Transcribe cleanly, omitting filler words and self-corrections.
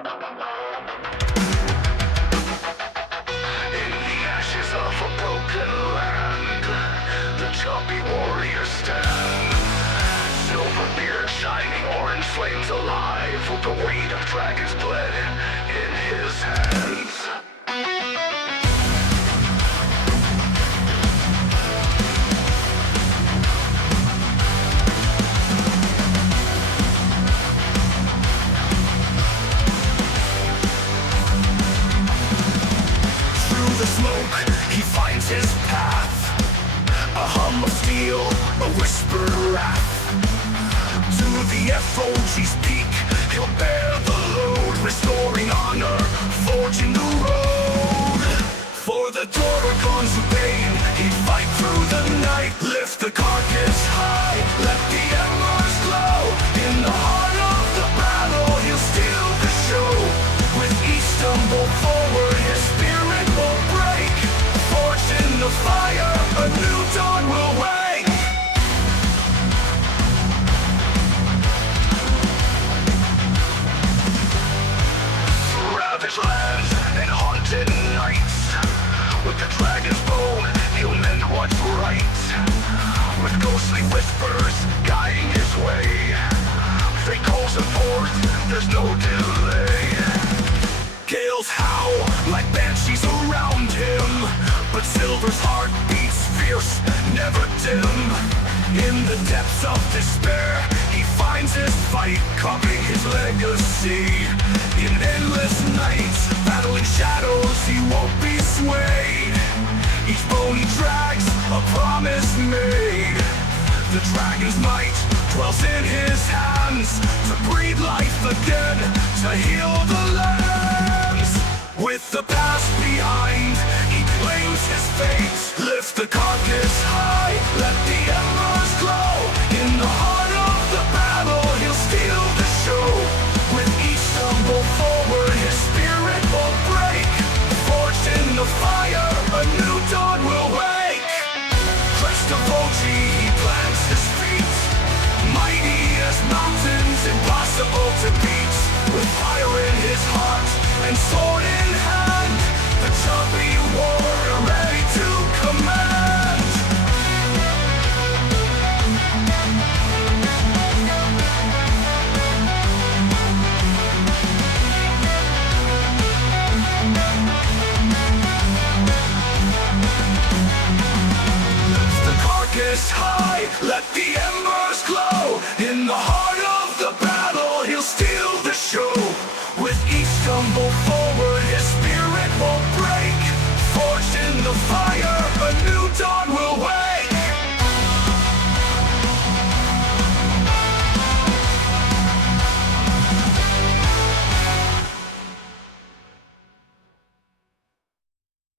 In the ashes of a broken land, the choppy warrior stands. Silver beard, shining orange flames alive, with the weight of dragon's blood in his hands. The smoke, he finds his path. A hum of steel, a whisper of wrath. To the Fōji's peak, he'll bear the load, restoring honor, forging the road. For the Doragonzubein, he'd fight through the night, lift the carcass high, let the embers glow. In the heart of the battle, he'll steal the show. With each stumble forward, his spirit will break. Forged in the fire, a new dawn will wake. Ravaged lands and haunted nights. With the dragon's bone, he'll mend what's right. With ghostly whispers guiding his way, fate calls him forth, there's no delay. Gales howl like banshees around him, but Silver's heart beats fierce, never dim. In the depths of despair, he finds his fight, copying his legacy. In endless nights, battling shadows, he won't be swayed. Each bone he drags, a promise made. The dragon's might dwells in his hands, to breathe life again, to heal the lands. With the past behind, he claims his fate. Lift the carcass high, let the embers glow. In the heart of the battle, he'll steal the show. With each stumble forward, his spirit will break. Forged in the fire, a new dawn will wake. Crest of Fōji, he plants his feet. Mighty as mountains, impossible to beat. With fire in his heart and sword in hand, the choppy warrior ready to command. Lift the carcass high, let the embers glow. In the heart of the battle, he'll steal the show. With each stumble